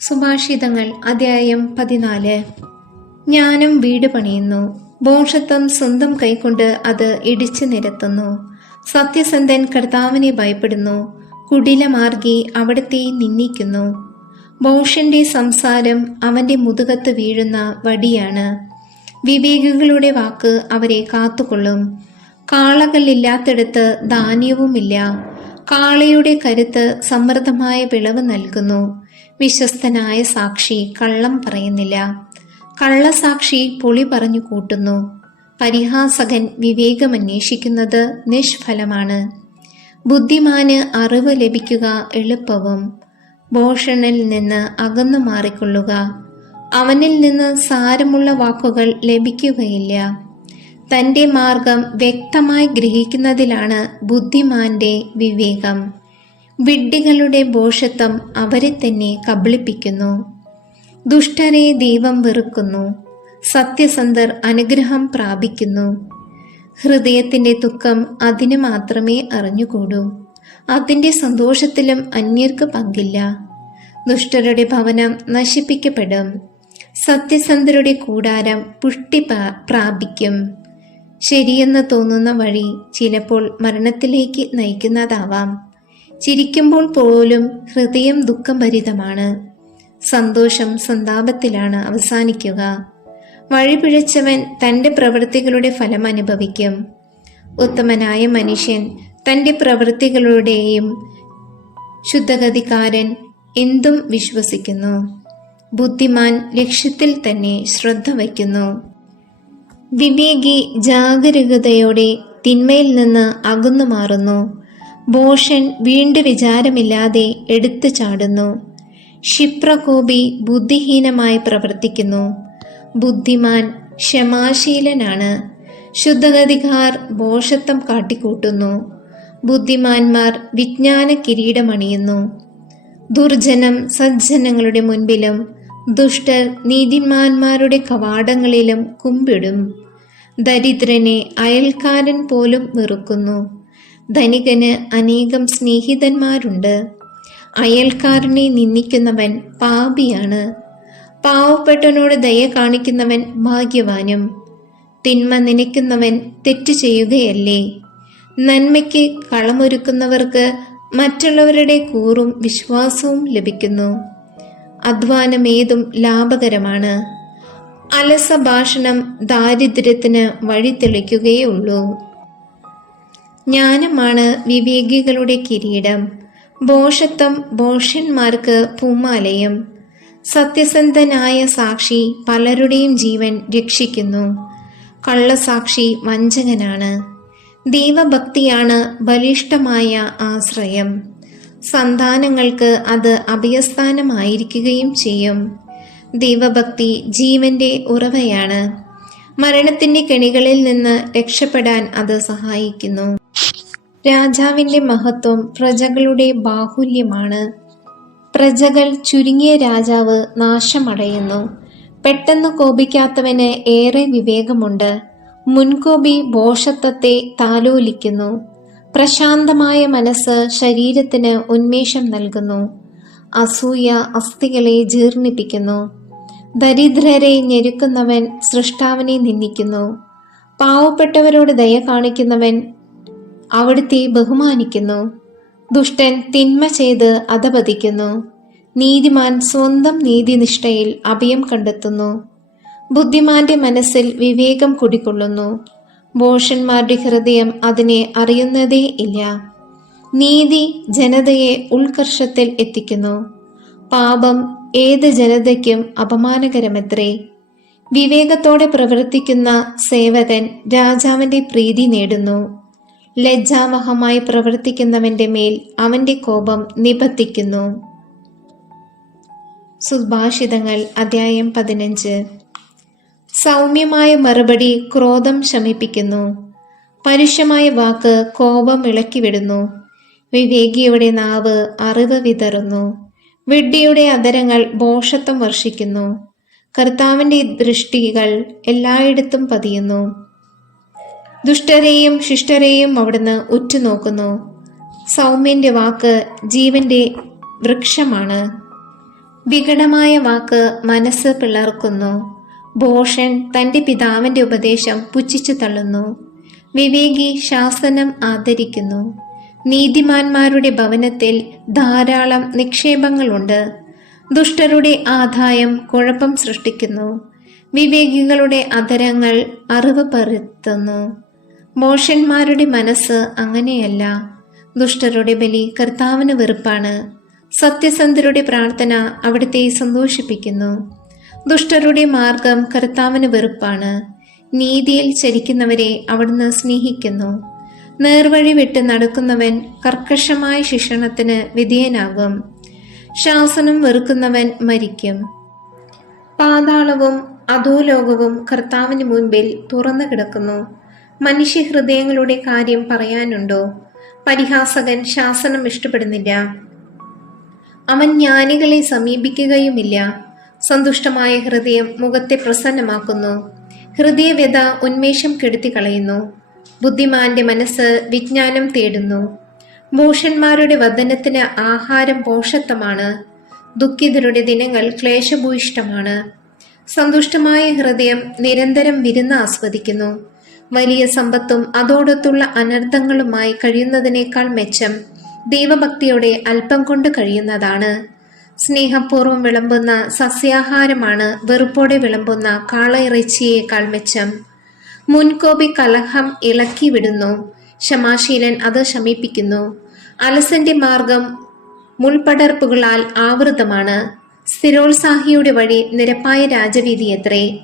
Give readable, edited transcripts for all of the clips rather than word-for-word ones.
സുഭാഷിതങ്ങൾ അധ്യായം 14. ജ്ഞാനം വീട് പണിയുന്നു, ഭോഷത്വം സ്വന്തം കൈകൊണ്ട് അത് ഇടിച്ചു നിരത്തുന്നു. സത്യസന്ധൻ കർത്താവിനെ ഭയപ്പെടുന്നു, കുടിലമാർഗി അവിടത്തെ നിന്ദിക്കുന്നു. ഭോഷന്റെ സംസാരം അവന്റെ മുതുകത്ത് വീഴുന്ന വടിയാണ്. വിവേകികളുടെ വാക്ക് അവരെ കാത്തുകൊള്ളും. കാളകളില്ലാത്തിടത്ത് ധാന്യവുമില്ല. കാളയുടെ കരുത്ത് സമൃദ്ധമായ വിളവ് നൽകുന്നു. വിശ്വസ്തനായ സാക്ഷി കള്ളം പറയുന്നില്ല. കള്ളസാക്ഷി പൊളി പറഞ്ഞു കൂട്ടുന്നു. പരിഹാസകൻ വിവേകമന്വേഷിക്കുന്നത് നിഷ്ഫലമാണ്. ബുദ്ധിമാന് അറിവ് ലഭിക്കുക എളുപ്പവും. ഭോഷനിൽ നിന്ന് അകന്നു മാറിക്കൊള്ളുക, അവനിൽ നിന്ന് സാരമുള്ള വാക്കുകൾ ലഭിക്കുകയില്ല. തൻ്റെ മാർഗം വ്യക്തമായി ഗ്രഹിക്കുന്നതിലാണ് ബുദ്ധിമാന്റെ വിവേകം. വിഡ്ഢികളുടെ ഭോഷത്വം അവരെ തന്നെ കബളിപ്പിക്കുന്നു. ദുഷ്ടരെ ദൈവം വെറുക്കുന്നു, സത്യസന്ധർ അനുഗ്രഹം പ്രാപിക്കുന്നു. ഹൃദയത്തിൻ്റെ ദുഃഖം അതിന് മാത്രമേ അറിഞ്ഞുകൂടൂ, അതിൻ്റെ സന്തോഷത്തിലും അന്യർക്ക് പങ്കില്ല. ദുഷ്ടരുടെ ഭവനം നശിപ്പിക്കപ്പെടും, സത്യസന്ധരുടെ കൂടാരം പുഷ്ടി പ്രാപിക്കും. ശരിയെന്ന് തോന്നുന്ന വഴി ചിലപ്പോൾ മരണത്തിലേക്ക് നയിക്കുന്നതാവാം. ചിരിക്കുമ്പോൾ പോലും ഹൃദയം ദുഃഖഭരിതമാണ്. സന്തോഷം സന്താപത്തിലാണ് അവസാനിക്കുക. വഴിപിഴച്ചവൻ തൻ്റെ പ്രവൃത്തികളുടെ ഫലം അനുഭവിക്കും. ഉത്തമനായ മനുഷ്യൻ തൻ്റെ പ്രവൃത്തികളുടെയും ശുദ്ധഗതിക്കാരൻ എന്തും വിശ്വസിക്കുന്നു. ബുദ്ധിമാൻ ലക്ഷ്യത്തിൽ തന്നെ ശ്രദ്ധ വയ്ക്കുന്നു. വിവേകി ജാഗരൂകതയോടെ തിന്മയിൽ നിന്ന് അകന്നു മാറുന്നു. ഭോഷൻ വീണ്ടും വിചാരമില്ലാതെ എടുത്തു ചാടുന്നു. ക്ഷിപ്രകോപി ബുദ്ധിഹീനമായി പ്രവർത്തിക്കുന്നു. ബുദ്ധിമാൻ ക്ഷമാശീലനാണ്. ശുദ്ധഗതിക്കാർ ഭോഷത്വം കാട്ടിക്കൂട്ടുന്നു. ബുദ്ധിമാന്മാർ വിജ്ഞാന കിരീടമണിയുന്നു. ദുർജനം സജ്ജനങ്ങളുടെ മുൻപിലും ദുഷ്ടർ നീതിമാന്മാരുടെ കവാടങ്ങളിലും കുമ്പിടും. ദരിദ്രനെ അയൽക്കാരൻ പോലും വെറുക്കുന്നു. ധനികന് അനേകം സ്നേഹിതന്മാരുണ്ട്. അയൽക്കാരനെ നിന്ദിക്കുന്നവൻ പാപിയാണ്. പാവപ്പെട്ടവനോട് ദയ കാണിക്കുന്നവൻ ഭാഗ്യവാനും. തിന്മ നനയ്ക്കുന്നവൻ തെറ്റു ചെയ്യുകയല്ലേ. നന്മയ്ക്ക് കളമൊരുക്കുന്നവർക്ക് മറ്റുള്ളവരുടെ കൂറും വിശ്വാസവും ലഭിക്കുന്നു. അധ്വാനമേതും ലാഭകരമാണ്. അലസഭാഷണം ദാരിദ്ര്യത്തിന് വഴി തെളിക്കുകയുള്ളൂ. ജ്ഞാനമാണ് വിവേകികളുടെ കിരീടം, ഭോഷത്വം ഭോഷന്മാർക്ക് പൂമാലയും. സത്യസന്ധനായ സാക്ഷി പലരുടെയും ജീവൻ രക്ഷിക്കുന്നു. കള്ളസാക്ഷി വഞ്ചകനാണ്. ദൈവഭക്തിയാണ് ബലിഷ്ഠമായ ആശ്രയം. സന്താനങ്ങൾക്ക് അത് അഭയസ്ഥാനമായിരിക്കുകയും ചെയ്യും. ദൈവഭക്തി ജീവന്റെ ഉറവയാണ്. മരണത്തിന്റെ കെണികളിൽ നിന്ന് രക്ഷപ്പെടാൻ അത് സഹായിക്കുന്നു. രാജാവിന്റെ മഹത്വം പ്രജകളുടെ ബാഹുല്യമാണ്. പ്രജകൾ ചുരുങ്ങിയ രാജാവ് നാശമടയുന്നു. പെട്ടെന്ന് കോപിക്കാത്തവന് ഏറെ വിവേകമുണ്ട്. മുൻകോപി ഭോഷത്വത്തെ താലോലിക്കുന്നു. പ്രശാന്തമായ മനസ്സ് ശരീരത്തിന് ഉന്മേഷം നൽകുന്നു. അസൂയ അസ്ഥികളെ ജീർണിപ്പിക്കുന്നു. ദരിദ്രരെ ഞെരുക്കുന്നവൻ സൃഷ്ടാവിനെ നിന്ദിക്കുന്നു. പാവപ്പെട്ടവരോട് ദയ കാണിക്കുന്നവൻ അവിടുത്തെ ബഹുമാനിക്കുന്നു. ദുഷ്ടൻ തിന്മ ചെയ്ത് അധപതിക്കുന്നു. നീതിമാൻ സ്വന്തം നീതിനിഷ്ഠയിൽ അഭയം കണ്ടെത്തുന്നു. ബുദ്ധിമാന്റെ മനസ്സിൽ വിവേകം കുടികൊള്ളുന്നു. ഭോഷന്മാരുടെ ഹൃദയം അതിനെ അറിയുന്നതേ ഇല്ല. നീതി ജനതയെ ഉത്കർഷത്തിൽ എത്തിക്കുന്നു. പാപം ഏത് ജനതയ്ക്കും അപമാനകരമത്രേ. വിവേകത്തോടെ പ്രവർത്തിക്കുന്ന സേവകൻ രാജാവിന്റെ പ്രീതി നേടുന്നു. ലജ്ജാവഹമായി പ്രവർത്തിക്കുന്നവന്റെ മേൽ അവന്റെ കോപം നിബദ്ധിക്കുന്നു. സുഭാഷിതങ്ങൾ അധ്യായം 15. സൗമ്യമായ മറുപടി ക്രോധം ശമിപ്പിക്കുന്നു. പരുഷമായ വാക്ക് കോപം ഇളക്കിവിടുന്നു. വിവേകിയുടെ നാവ് അറിവ് വിതറുന്നു. വിഡ്ഢിയുടെ അധരങ്ങൾ ഭോഷത്വം വർഷിക്കുന്നു. കർത്താവിന്റെ ദൃഷ്ടികൾ എല്ലായിടത്തും പതിയുന്നു. ദുഷ്ടരെയും ശിഷ്ടരെയും അവിടുന്ന് ഉറ്റുനോക്കുന്നു. സൗമ്യന്റെ വാക്ക് ജീവന്റെ വൃക്ഷമാണ്. വികടമായ വാക്ക് മനസ്സ് പിളർക്കുന്നു. ഭോഷൻ തന്റെ പിതാവിന്റെ ഉപദേശം പുച്ഛിച്ചു തള്ളുന്നു. വിവേകി ശാസനം ആദരിക്കുന്നു. നീതിമാന്മാരുടെ ഭവനത്തിൽ ധാരാളം നിക്ഷേപങ്ങളുണ്ട്. ദുഷ്ടരുടെ ആദായം കുഴപ്പം സൃഷ്ടിക്കുന്നു. വിവേകികളുടെ അധരങ്ങൾ അറിവ് പരത്തുന്നു. ഭോഷന്മാരുടെ മനസ്സ് അങ്ങനെയല്ല. ദുഷ്ടരുടെ ബലി കർത്താവിന് വെറുപ്പാണ്. സത്യസന്ധരുടെ പ്രാർത്ഥന അവിടുത്തെ സന്തോഷിപ്പിക്കുന്നു. ദുഷ്ടരുടെ മാർഗം കർത്താവിന് വെറുപ്പാണ്. നീതിയിൽ ചരിക്കുന്നവരെ അവിടുന്ന് സ്നേഹിക്കുന്നു. നേർവഴി വിട്ട് നടക്കുന്നവൻ കർക്കശമായ ശിക്ഷണത്തിന് വിധേയനാകും. ശാസനം വെറുക്കുന്നവൻ മരിക്കും. പാതാളവും അധോലോകവും കർത്താവിന് മുൻപിൽ തുറന്നു കിടക്കുന്നു. മനുഷ്യഹൃദയങ്ങളുടെ കാര്യം പറയാനുണ്ടോ? പരിഹാസകൻ ശാസനം ഇഷ്ടപ്പെടുന്നില്ല. അവൻ ജ്ഞാനികളെ സമീപിക്കുകയുമില്ല. സന്തുഷ്ടമായ ഹൃദയം മുഖത്തെ പ്രസന്നമാക്കുന്നു. ഹൃദയവ്യത ഉന്മേഷം കെടുത്തി കളയുന്നു. ബുദ്ധിമാന്റെ മനസ്സ് വിജ്ഞാനം തേടുന്നു. ഭൂഷന്മാരുടെ വദനത്തിന് ആഹാരം പോഷത്വമാണ്. ദുഃഖിതരുടെ ദിനങ്ങൾ ക്ലേശഭൂയിഷ്ടമാണ്. സന്തുഷ്ടമായ ഹൃദയം നിരന്തരം വിരുന്ന് ആസ്വദിക്കുന്നു. വലിയ സമ്പത്തും അതോടൊത്തുള്ള അനർത്ഥങ്ങളുമായി കഴിയുന്നതിനേക്കാൾ മെച്ചം ദൈവഭക്തിയോടെ അല്പം കൊണ്ട് കഴിയുന്നതാണ്. സ്നേഹപൂർവ്വം വിളമ്പുന്ന സസ്യാഹാരമാണ് വെറുപ്പോടെ വിളമ്പുന്ന കാളയിറച്ചിയേക്കാൾ മെച്ചം. മുൻകോപി കലഹം ഇളക്കി വിടുന്നു. ക്ഷമാശീലൻ അത് ശമിപ്പിക്കുന്നു. അലസന്റെ മാർഗം മുൾപടർപ്പുകളാൽ ആവൃതമാണ്. സ്ഥിരോത്സാഹിയുടെ വഴി നിരപ്പായ രാജവീതിയത്രേ.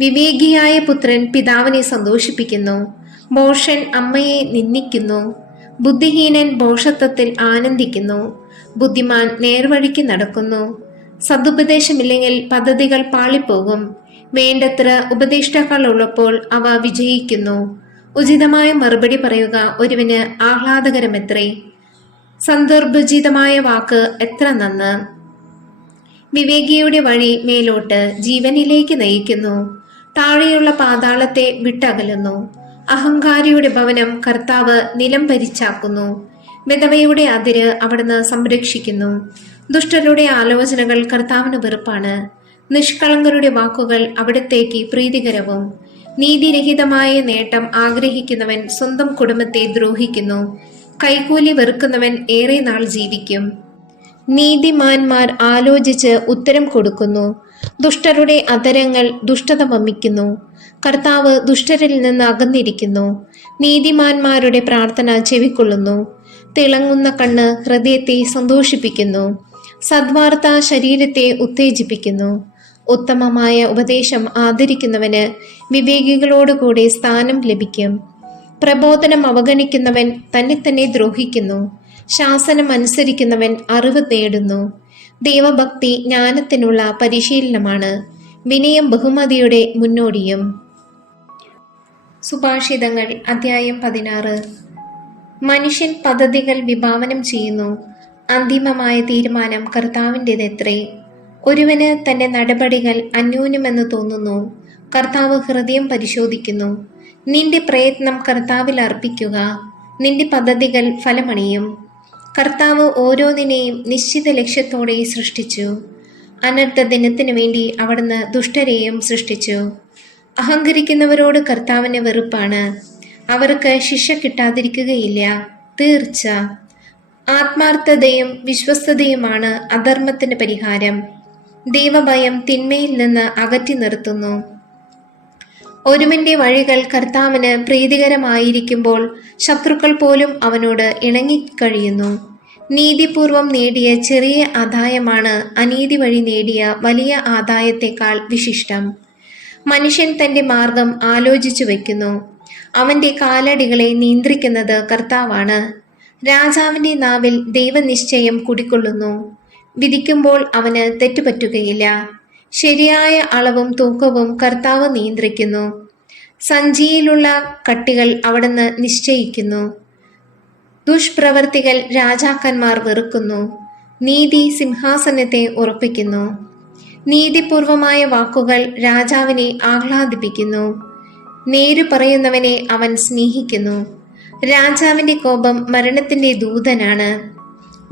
വിവേകിയായ പുത്രൻ പിതാവിനെ സന്തോഷിപ്പിക്കുന്നു. ഭോഷൻ അമ്മയെ നിന്ദിക്കുന്നു. ബുദ്ധിഹീനൻ ഭോഷത്വത്തിൽ ആനന്ദിക്കുന്നു. ബുദ്ധിമാൻ നേർവഴിക്ക് നടക്കുന്നു. സദുപദേശമില്ലെങ്കിൽ പദ്ധതികൾ പാളിപ്പോകും. വേണ്ടത്ര ഉപദേഷ്ടാക്കൾ ഉള്ളപ്പോൾ അവ വിജയിക്കുന്നു. ഉചിതമായ മറുപടി പറയുക ഒരുവന് ആഹ്ലാദകരമെത്രേ. സന്ദർഭോചിതമായ വാക്ക് എത്ര നന്ന്. വിവേകിയുടെ വഴി മേലോട്ട് ജീവനിലേക്ക് നയിക്കുന്നു. താഴെയുള്ള പാതാളത്തെ വിട്ടകലുന്നു. അഹങ്കാരിയുടെ ഭവനം കർത്താവ് നിലം പരിച്ചാക്കുന്നു. വിധവയുടെ അതിര് അവിടുന്ന് സംരക്ഷിക്കുന്നു. ദുഷ്ടരുടെ ആലോചനകൾ കർത്താവിന് വെറുപ്പാണ്. നിഷ്കളങ്കരുടെ വാക്കുകൾ അവിടത്തേക്ക് പ്രീതികരവും. നീതിരഹിതമായ നേട്ടം ആഗ്രഹിക്കുന്നവൻ സ്വന്തം കുടുംബത്തെ ദ്രോഹിക്കുന്നു. കൈക്കൂലി വെറുക്കുന്നവൻ ഏറെ നാൾ ജീവിക്കും. നീതിമാന്മാർ ആലോചിച്ച് ഉത്തരം കൊടുക്കുന്നു. ദുഷ്ടരുടെ അധരങ്ങൾ ദുഷ്ടത വമിക്കുന്നു. കർത്താവ് ദുഷ്ടരിൽ നിന്ന് അകന്നിരിക്കുന്നു. നീതിമാന്മാരുടെ പ്രാർത്ഥന ചെവിക്കൊള്ളുന്നു. തിളങ്ങുന്ന കണ്ണ് ഹൃദയത്തെ സന്തോഷിപ്പിക്കുന്നു. സദ്വാർത്ത ശരീരത്തെ ഉത്തേജിപ്പിക്കുന്നു. ഉത്തമമായ ഉപദേശം ആദരിക്കുന്നവന് വിവേകികളോടുകൂടി സ്ഥാനം ലഭിക്കും. പ്രബോധനം അവഗണിക്കുന്നവൻ തന്നെ തന്നെ ദ്രോഹിക്കുന്നു. ശാസനം അനുസരിക്കുന്നവൻ അറിവ് നേടുന്നു. ദൈവഭക്തി ജ്ഞാനത്തിനുള്ള പരിശീലനമാണ്. വിനയം ബഹുമതിയുടെ മുന്നോടിയും. സുഭാഷിതങ്ങൾ അധ്യായം 16. മനുഷ്യൻ പദ്ധതികൾ വിഭാവനം ചെയ്യുന്നു. അന്തിമമായ തീരുമാനം കർത്താവിൻ്റെതെത്രേ. ഒരുവന് തന്റെ നടപടികൾ അന്യൂനമെന്ന് തോന്നുന്നു. കർത്താവ് ഹൃദയം പരിശോധിക്കുന്നു. നിന്റെ പ്രയത്നം കർത്താവിൽ അർപ്പിക്കുക. നിന്റെ പദ്ധതികൾ ഫലമണിയും. കർത്താവ് ഓരോന്നിനെയും നിശ്ചിത ലക്ഷ്യത്തോടെ സൃഷ്ടിച്ചു. അനർത്ഥ ദിനത്തിനു വേണ്ടി അവിടുന്ന് ദുഷ്ടരെയും സൃഷ്ടിച്ചു. അഹങ്കരിക്കുന്നവരോട് കർത്താവിന് വെറുപ്പാണ്. അവർക്ക് ശിക്ഷ കിട്ടാതിരിക്കുകയില്ല, തീർച്ച. ആത്മാർത്ഥതയും വിശ്വസ്തതയുമാണ് അധർമ്മത്തിന് പരിഹാരം. ദൈവഭയം തിന്മയിൽ നിന്ന് അകറ്റി നിർത്തുന്നു. ഒരുവന്റെ വഴികൾ കർത്താവിന് പ്രീതികരമായിരിക്കുമ്പോൾ ശത്രുക്കൾ പോലും അവനോട് ഇണങ്ങിക്കഴിയുന്നു. നീതിപൂർവം നേടിയ ചെറിയ ആദായമാണ് അനീതി വഴി നേടിയ വലിയ ആദായത്തെക്കാൾ വിശിഷ്ടം. മനുഷ്യൻ തന്റെ മാർഗം ആലോചിച്ചു വയ്ക്കുന്നു. അവന്റെ കാലടികളെ നിയന്ത്രിക്കുന്നത് കർത്താവാണ്. രാജാവിന്റെ നാവിൽ ദൈവനിശ്ചയം കുടികൊള്ളുന്നു. വിധിക്കുമ്പോൾ അവന് തെറ്റുപറ്റുകയില്ല. ശരിയായ അളവും തൂക്കവും കർത്താവ് നിയന്ത്രിക്കുന്നു. സഞ്ചിയിലുള്ള കട്ടികൾ അവിടുന്ന് നിശ്ചയിക്കുന്നു. ദുഷ്പ്രവർത്തികൾ രാജാക്കന്മാർ വെറുക്കുന്നു. നീതി സിംഹാസനത്തെ ഉറപ്പിക്കുന്നു. നീതിപൂർവമായ വാക്കുകൾ രാജാവിനെ ആഹ്ലാദിപ്പിക്കുന്നു. നേരു പറയുന്നവനെ അവൻ സ്നേഹിക്കുന്നു. രാജാവിന്റെ കോപം മരണത്തിന്റെ ദൂതനാണ്.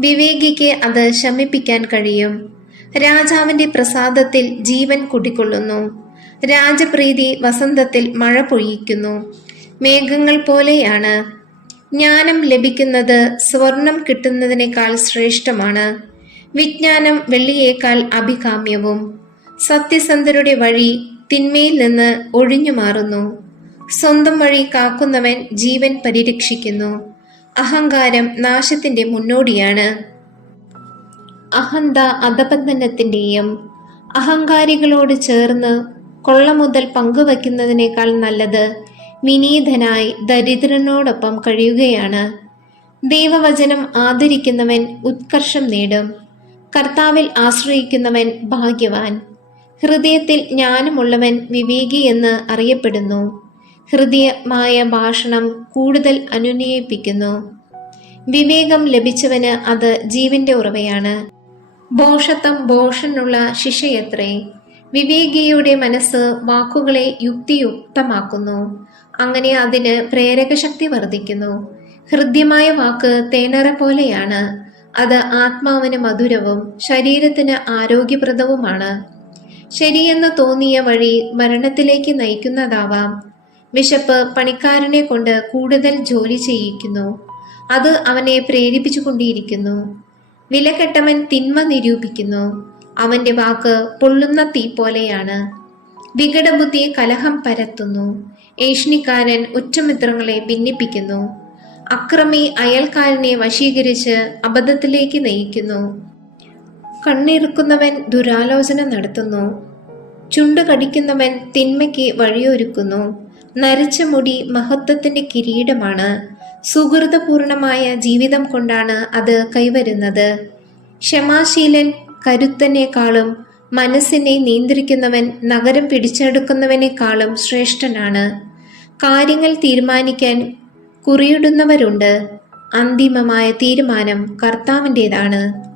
വിവേകിക്ക് അത് ശമിപ്പിക്കാൻ കഴിയും. രാജാവിന്റെ പ്രസാദത്തിൽ ജീവൻ കുടികൊള്ളുന്നു. രാജപ്രീതി വസന്തത്തിൽ മഴ പൊഴിയിക്കുന്നു. മേഘങ്ങൾ പോലെയാണ്. ജ്ഞാനം ലഭിക്കുന്നത് സ്വർണം കിട്ടുന്നതിനേക്കാൾ ശ്രേഷ്ഠമാണ്. വിജ്ഞാനം വെള്ളിയേക്കാൾ അഭികാമ്യവും. സത്യസന്ധരുടെ വഴി തിന്മയിൽ നിന്ന് ഒഴിഞ്ഞു മാറുന്നു. സ്വന്തം വഴി കാക്കുന്നവൻ ജീവൻ പരിരക്ഷിക്കുന്നു. അഹങ്കാരം നാശത്തിന്റെ മുന്നോടിയാണ്. അഹന്ത അധപതനത്തിന്റെയും. അഹങ്കാരികളോട് ചേർന്ന് കൊള്ള മുതൽ പങ്കുവയ്ക്കുന്നതിനേക്കാൾ നല്ലത് വിനീതനായി ദരിദ്രനോടൊപ്പം കഴിയുകയാണ്. ദൈവവചനം ആദരിക്കുന്നവൻ ഉത്കർഷം നേടും. കർത്താവിൽ ആശ്രയിക്കുന്നവൻ ഭാഗ്യവാൻ. ഹൃദയത്തിൽ ജ്ഞാനമുള്ളവൻ വിവേകി എന്ന് അറിയപ്പെടുന്നു. ഹൃദയമായ ഭാഷണം കൂടുതൽ അനുനയിപ്പിക്കുന്നു. വിവേകം ലഭിച്ചവന് അത് ജീവന്റെ ഉറവയാണ്. ഭോഷത്വം ഭോഷനുള്ള ശിക്ഷയത്രേ. വിവേകിയുടെ മനസ്സ് വാക്കുകളെ യുക്തിയുക്തമാക്കുന്നു. അങ്ങനെ അതിന് പ്രേരകശക്തി വർദ്ധിക്കുന്നു. ഹൃദ്യമായ വാക്ക് തേനറ പോലെയാണ്. അത് ആത്മാവിന് മധുരവും ശരീരത്തിന് ആരോഗ്യപ്രദവുമാണ്. ശരിയെന്ന് തോന്നിയ വഴി മരണത്തിലേക്ക് നയിക്കുന്നതാവാം. വിശപ്പ് പണിക്കാരനെ കൊണ്ട് കൂടുതൽ ജോലി ചെയ്യിക്കുന്നു. അത് അവനെ പ്രേരിപ്പിച്ചുകൊണ്ടിരിക്കുന്നു. വിലകെട്ടവൻ തിന്മ നിരൂപിക്കുന്നു. അവന്റെ വാക്ക് പൊള്ളുന്ന തീ പോലെയാണ്. വികടബുദ്ധി കലഹം പരത്തുന്നു. ഏഷ്ണിക്കാരൻ ഉറ്റമിത്രങ്ങളെ ഭിന്നിപ്പിക്കുന്നു. അക്രമി അയൽക്കാരനെ വശീകരിച്ച് അബദ്ധത്തിലേക്ക് നയിക്കുന്നു. കണ്ണിറുക്കുന്നവൻ ദുരാലോചന നടത്തുന്നു. ചുണ്ടു കടിക്കുന്നവൻ തിന്മയ്ക്ക് വഴിയൊരുക്കുന്നു. നരച്ച മുടി മഹത്വത്തിന്റെ കിരീടമാണ്. സുഹൃതപൂർണമായ ജീവിതം കൊണ്ടാണ് അത് കൈവരുന്നത്. ക്ഷമാശീലൻ കരുത്തനേക്കാളും മനസ്സിനെ നിയന്ത്രിക്കുന്നവൻ നഗരം പിടിച്ചെടുക്കുന്നവനേക്കാളും ശ്രേഷ്ഠനാണ്. കാര്യങ്ങൾ തീരുമാനിക്കാൻ കുറിയിടുന്നവരുണ്ട്. അന്തിമമായ തീരുമാനം കർത്താവിൻ്റെതാണ്.